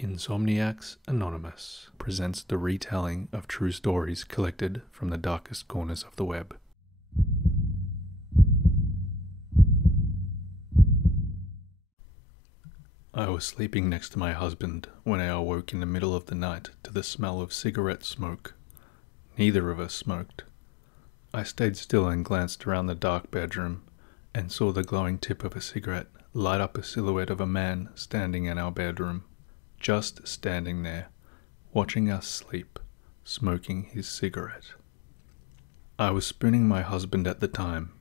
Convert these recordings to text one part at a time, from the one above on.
Insomniacs Anonymous presents the retelling of true stories collected from the darkest corners of the web. I was sleeping next to my husband when I awoke in the middle of the night to the smell of cigarette smoke. Neither of us smoked. I stayed still and glanced around the dark bedroom and saw the glowing tip of a cigarette light up a silhouette of a man standing in our bedroom. Just standing there, watching us sleep, smoking his cigarette. I was spooning my husband at the time,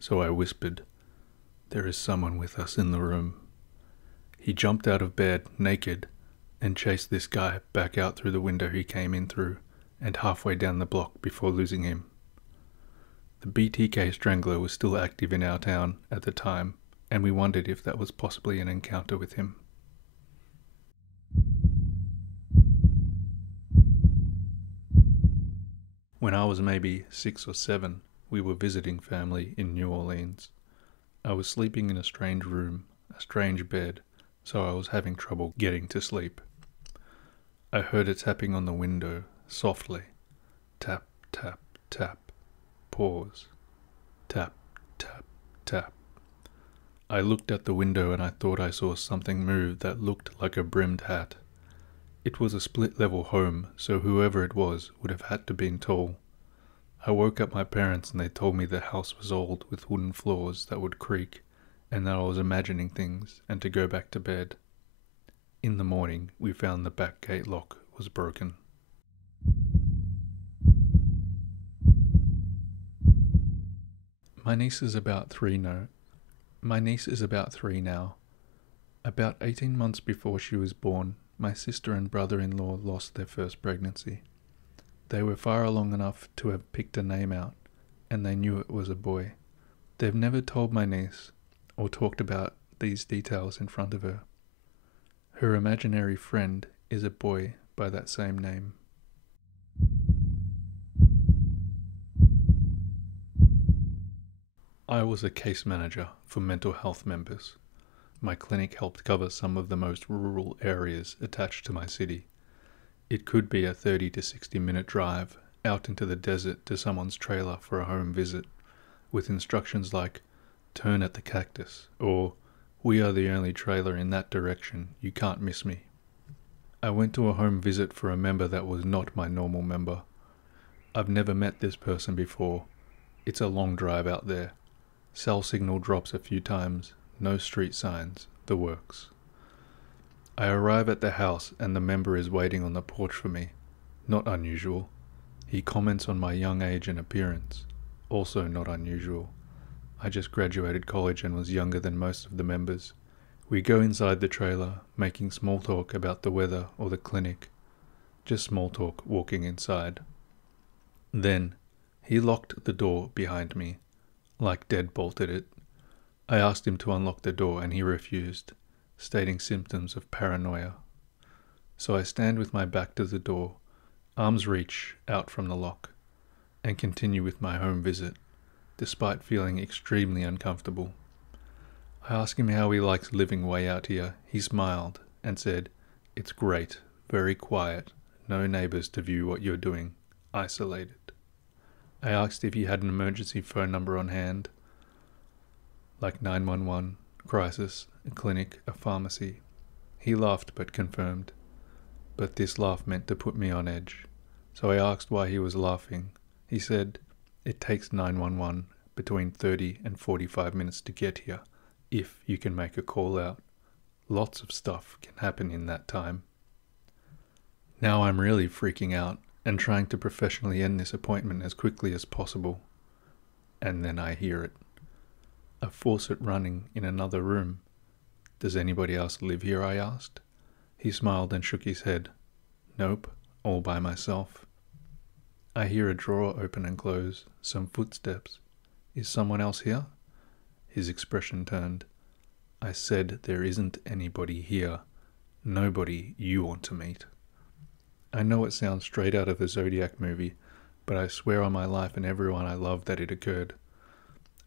so I whispered, "There is someone with us in the room." He jumped out of bed, naked, and chased this guy back out through the window he came in through, and halfway down the block before losing him. The BTK Strangler was still active in our town at the time, and we wondered if that was possibly an encounter with him. When I was maybe 6 or 7, we were visiting family in New Orleans. I was sleeping in a strange room, a strange bed, so I was having trouble getting to sleep. I heard a tapping on the window, softly. Tap, tap, tap. Pause. Tap, tap, tap. I looked at the window and I thought I saw something move that looked like a brimmed hat. It was a split-level home, so whoever it was would have had to been tall. I woke up my parents and they told me the house was old with wooden floors that would creak, and that I was imagining things and to go back to bed. In the morning, we found the back gate lock was broken. My niece is about 3 now. About 18 months before she was born, my sister and brother-in-law lost their first pregnancy. They were far along enough to have picked a name out, and they knew it was a boy. They've never told my niece, or talked about these details in front of her. Her imaginary friend is a boy by that same name. I was a case manager for mental health members. My clinic helped cover some of the most rural areas attached to my city. It could be a 30 to 60-minute drive out into the desert to someone's trailer for a home visit, with instructions like, "Turn at the cactus," or "We are the only trailer in that direction, you can't miss me." I went to a home visit for a member that was not my normal member. I've never met this person before. It's a long drive out there. Cell signal drops a few times. No street signs, the works. I arrive at the house and the member is waiting on the porch for me. Not unusual. He comments on my young age and appearance. Also not unusual. I just graduated college and was younger than most of the members. We go inside the trailer, making small talk about the weather or the clinic. Just small talk walking inside. Then, he locked the door behind me, like deadbolted it. I asked him to unlock the door and he refused, stating symptoms of paranoia. So I stand with my back to the door, arms reach out from the lock, and continue with my home visit, despite feeling extremely uncomfortable. I asked him how he likes living way out here. He smiled and said, "It's great, very quiet, no neighbors to view what you're doing, isolated." I asked if he had an emergency phone number on hand, like 911, crisis, a clinic, a pharmacy. He laughed but confirmed. But this laugh meant to put me on edge. So I asked why he was laughing. He said, "It takes 911 between 30 and 45 minutes to get here, if you can make a call out. Lots of stuff can happen in that time." Now I'm really freaking out and trying to professionally end this appointment as quickly as possible. And then I hear it. A faucet running in another room. "Does anybody else live here?" I asked. He smiled and shook his head. "Nope, all by myself." I hear a drawer open and close, some footsteps. "Is someone else here?" His expression turned. I said, "There isn't anybody here. Nobody you want to meet." I know it sounds straight out of a Zodiac movie, but I swear on my life and everyone I love that it occurred.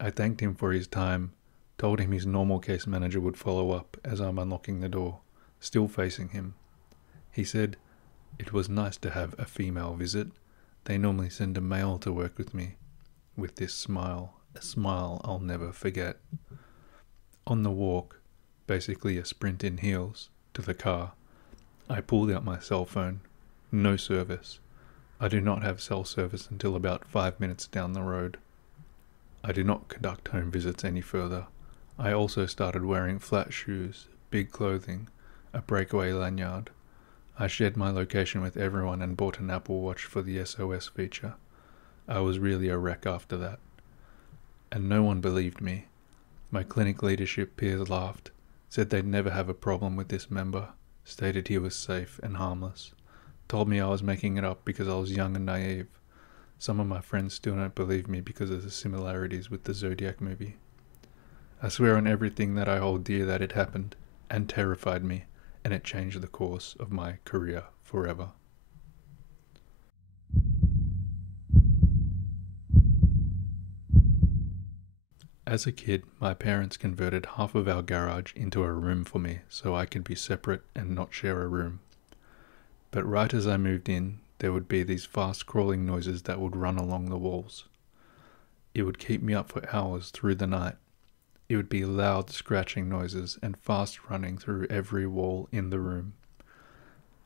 I thanked him for his time, told him his normal case manager would follow up as I'm unlocking the door, still facing him. He said it was nice to have a female visit. They normally send a male to work with me. With this smile, a smile I'll never forget. On the walk, basically a sprint in heels, to the car, I pulled out my cell phone. No service. I do not have cell service until about 5 minutes down the road. I do not conduct home visits any further. I also started wearing flat shoes, big clothing, a breakaway lanyard. I shared my location with everyone and bought an Apple Watch for the SOS feature. I was really a wreck after that. And no one believed me. My clinic leadership peers laughed, said they'd never have a problem with this member, stated he was safe and harmless, told me I was making it up because I was young and naive. Some of my friends still don't believe me because of the similarities with the Zodiac movie. I swear on everything that I hold dear that it happened, and terrified me, and it changed the course of my career forever. As a kid, my parents converted half of our garage into a room for me so I could be separate and not share a room. But right as I moved in, there would be these fast crawling noises that would run along the walls. It would keep me up for hours through the night. It would be loud scratching noises and fast running through every wall in the room.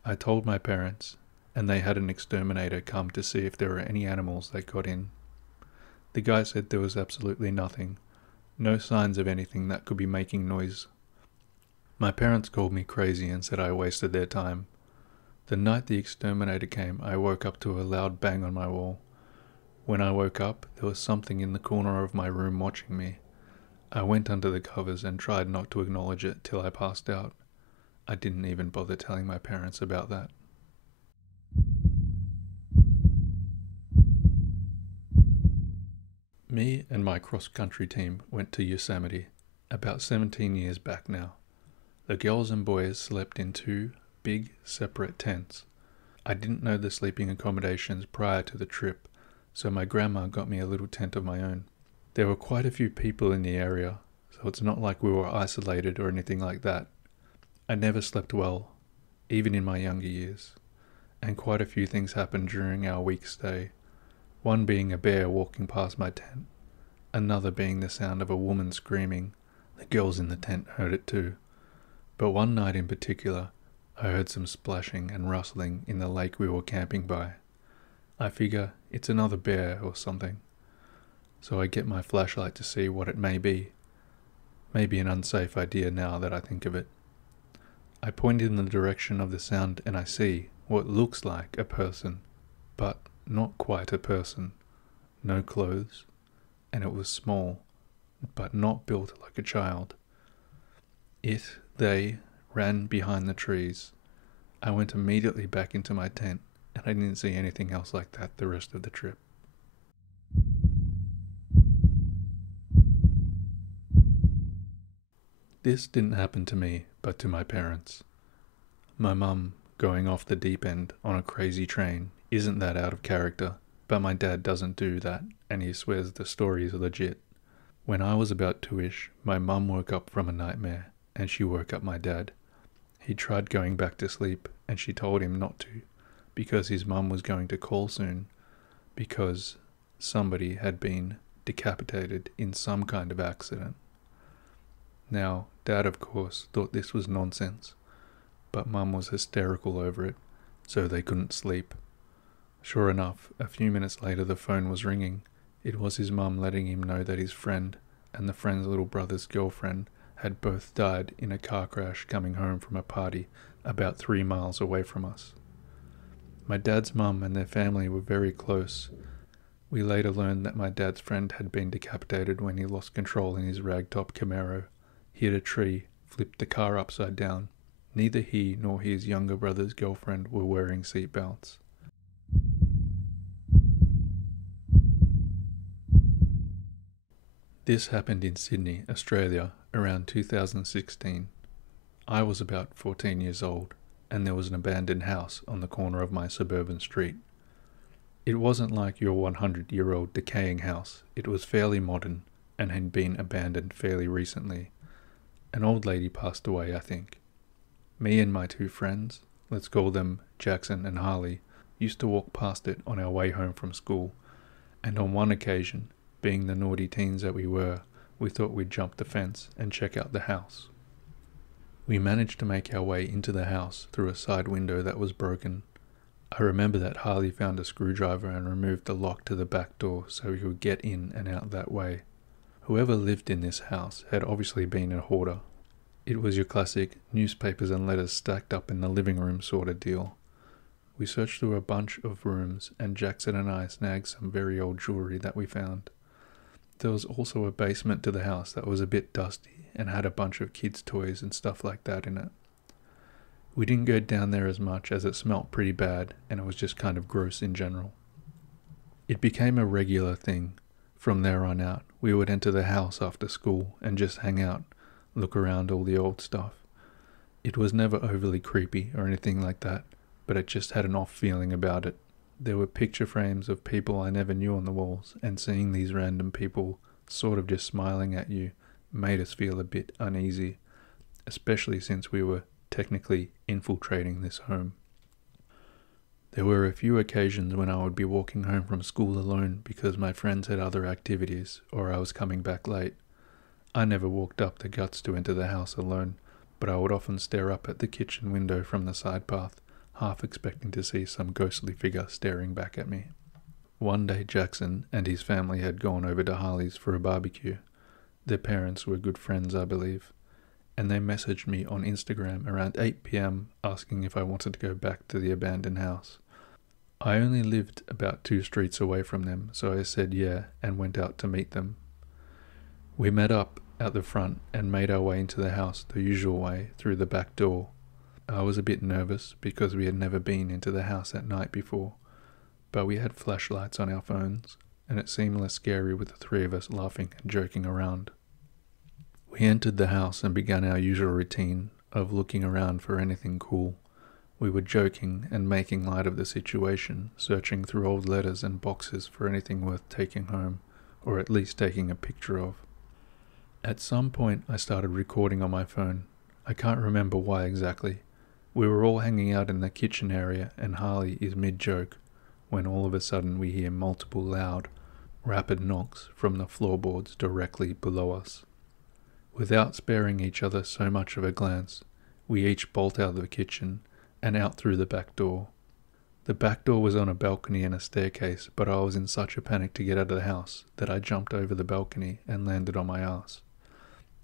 I told my parents, and they had an exterminator come to see if there were any animals that got in. The guy said there was absolutely nothing, no signs of anything that could be making noise. My parents called me crazy and said I wasted their time. The night the exterminator came, I woke up to a loud bang on my wall. When I woke up, there was something in the corner of my room watching me. I went under the covers and tried not to acknowledge it till I passed out. I didn't even bother telling my parents about that. Me and my cross-country team went to Yosemite, about 17 years back now. The girls and boys slept in 2 big, separate tents. I didn't know the sleeping accommodations prior to the trip, so my grandma got me a little tent of my own. There were quite a few people in the area, so it's not like we were isolated or anything like that. I never slept well, even in my younger years, and quite a few things happened during our week stay. One being a bear walking past my tent, another being the sound of a woman screaming. The girls in the tent heard it too. But one night in particular, I heard some splashing and rustling in the lake we were camping by. I figure it's another bear or something. So I get my flashlight to see what it may be. Maybe an unsafe idea now that I think of it. I point in the direction of the sound and I see what looks like a person, but not quite a person. No clothes, and it was small, but not built like a child. They ran behind the trees. I went immediately back into my tent, and I didn't see anything else like that the rest of the trip. This didn't happen to me, but to my parents. My mum going off the deep end on a crazy train isn't that out of character, but my dad doesn't do that, and he swears the story is legit. When I was about 2-ish, my mum woke up from a nightmare, and she woke up my dad. He tried going back to sleep, and she told him not to, because his mum was going to call soon, because somebody had been decapitated in some kind of accident. Now, Dad, of course, thought this was nonsense, but Mum was hysterical over it, so they couldn't sleep. Sure enough, a few minutes later the phone was ringing. It was his mum letting him know that his friend and the friend's little brother's girlfriend had both died in a car crash coming home from a party about 3 miles away from us. My dad's mum and their family were very close. We later learned that my dad's friend had been decapitated when he lost control in his ragtop Camaro, hit a tree, flipped the car upside down. Neither he nor his younger brother's girlfriend were wearing seatbelts. This happened in Sydney, Australia, around 2016. I was about 14 years old, and there was an abandoned house on the corner of my suburban street. It wasn't like your 100-year-old decaying house. It was fairly modern and had been abandoned fairly recently. An old lady passed away, I think. Me and my 2 friends, let's call them Jackson and Harley, used to walk past it on our way home from school, and on one occasion, being the naughty teens that we were, we thought we'd jump the fence and check out the house. We managed to make our way into the house through a side window that was broken. I remember that Harley found a screwdriver and removed the lock to the back door so we could get in and out that way. Whoever lived in this house had obviously been a hoarder. It was your classic newspapers and letters stacked up in the living room sort of deal. We searched through a bunch of rooms and Jackson and I snagged some very old jewelry that we found. There was also a basement to the house that was a bit dusty and had a bunch of kids' toys and stuff like that in it. We didn't go down there as much as it smelt pretty bad and it was just kind of gross in general. It became a regular thing. From there on out, we would enter the house after school and just hang out, look around all the old stuff. It was never overly creepy or anything like that, but it just had an off feeling about it. There were picture frames of people I never knew on the walls, and seeing these random people sort of just smiling at you made us feel a bit uneasy, especially since we were technically infiltrating this home. There were a few occasions when I would be walking home from school alone because my friends had other activities or I was coming back late. I never walked up the guts to enter the house alone, but I would often stare up at the kitchen window from the side path, half expecting to see some ghostly figure staring back at me. One day Jackson and his family had gone over to Harley's for a barbecue. Their parents were good friends, I believe, and they messaged me on Instagram around 8 p.m. asking if I wanted to go back to the abandoned house. I only lived about 2 streets away from them, so I said yeah and went out to meet them. We met up at the front and made our way into the house the usual way, through the back door. I was a bit nervous because we had never been into the house at night before, but we had flashlights on our phones, and it seemed less scary with the 3 of us laughing and joking around. We entered the house and began our usual routine of looking around for anything cool. We were joking and making light of the situation, searching through old letters and boxes for anything worth taking home, or at least taking a picture of. At some point I started recording on my phone. I can't remember why exactly. We were all hanging out in the kitchen area and Harley is mid-joke when all of a sudden we hear multiple loud, rapid knocks from the floorboards directly below us. Without sparing each other so much of a glance, we each bolt out of the kitchen and out through the back door. The back door was on a balcony and a staircase, but I was in such a panic to get out of the house that I jumped over the balcony and landed on my ass.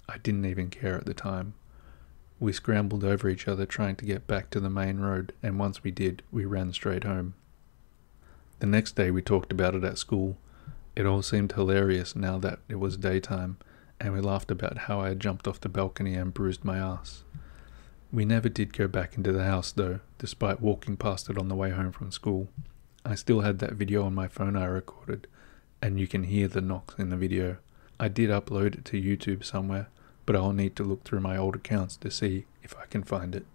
I didn't even care at the time. We scrambled over each other trying to get back to the main road, and once we did, we ran straight home. The next day we talked about it at school. It all seemed hilarious now that it was daytime, and we laughed about how I had jumped off the balcony and bruised my ass. We never did go back into the house though, despite walking past it on the way home from school. I still had that video on my phone I recorded, and you can hear the knocks in the video. I did upload it to YouTube somewhere, but I'll need to look through my old accounts to see if I can find it.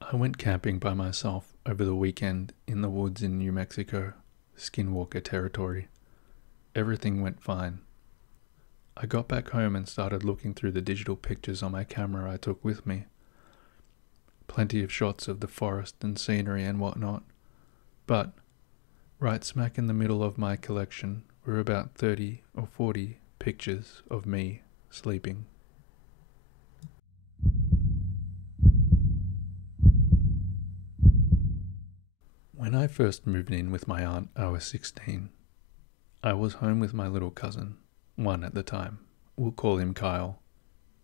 I went camping by myself over the weekend in the woods in New Mexico, skinwalker territory. Everything went fine. I got back home and started looking through the digital pictures on my camera I took with me. Plenty of shots of the forest and scenery and whatnot, but right smack in the middle of my collection were about 30 or 40 pictures of me sleeping. When I first moved in with my aunt, I was 16. I was home with my little cousin, 1 at the time. We'll call him Kyle.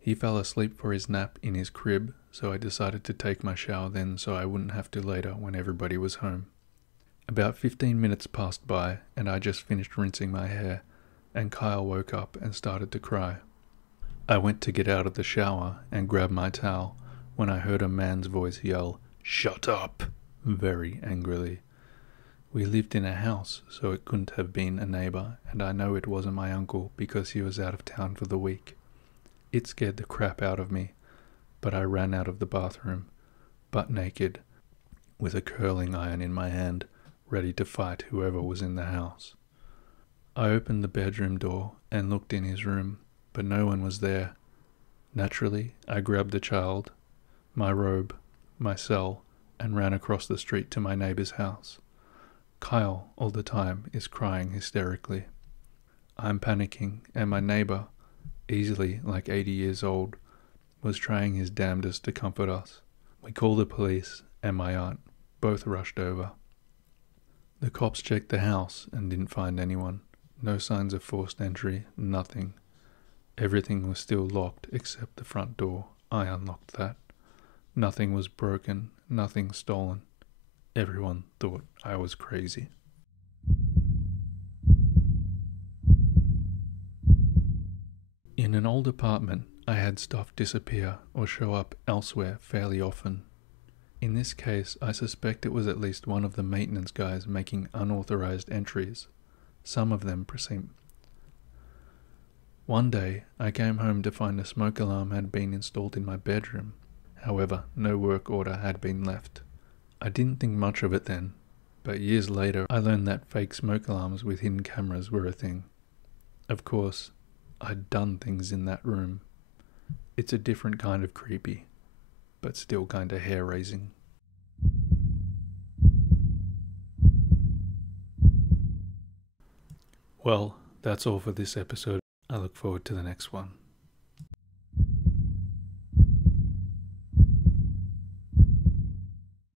He fell asleep for his nap in his crib, so I decided to take my shower then so I wouldn't have to later when everybody was home. About 15 minutes passed by and I just finished rinsing my hair, and Kyle woke up and started to cry. I went to get out of the shower and grab my towel when I heard a man's voice yell, "Shut up!" very angrily. We lived in a house, so it couldn't have been a neighbour, and I know it wasn't my uncle because he was out of town for the week. It scared the crap out of me, but I ran out of the bathroom, butt naked, with a curling iron in my hand, ready to fight whoever was in the house. I opened the bedroom door and looked in his room, but no one was there. Naturally, I grabbed the child, my robe, my cell, and ran across the street to my neighbor's house. Kyle, all the time, is crying hysterically. I'm panicking, and my neighbor, easily like 80 years old, was trying his damnedest to comfort us. We called the police, and my aunt both rushed over. The cops checked the house and didn't find anyone. No signs of forced entry, nothing. Everything was still locked except the front door. I unlocked that. Nothing was broken, nothing stolen. Everyone thought I was crazy. In an old apartment, I had stuff disappear or show up elsewhere fairly often. In this case, I suspect it was at least one of the maintenance guys making unauthorized entries. Some of them presume. One day, I came home to find a smoke alarm had been installed in my bedroom. However, no work order had been left. I didn't think much of it then, but years later I learned that fake smoke alarms with hidden cameras were a thing. Of course, I'd done things in that room. It's a different kind of creepy, but still kinda hair-raising. Well, that's all for this episode. I look forward to the next one.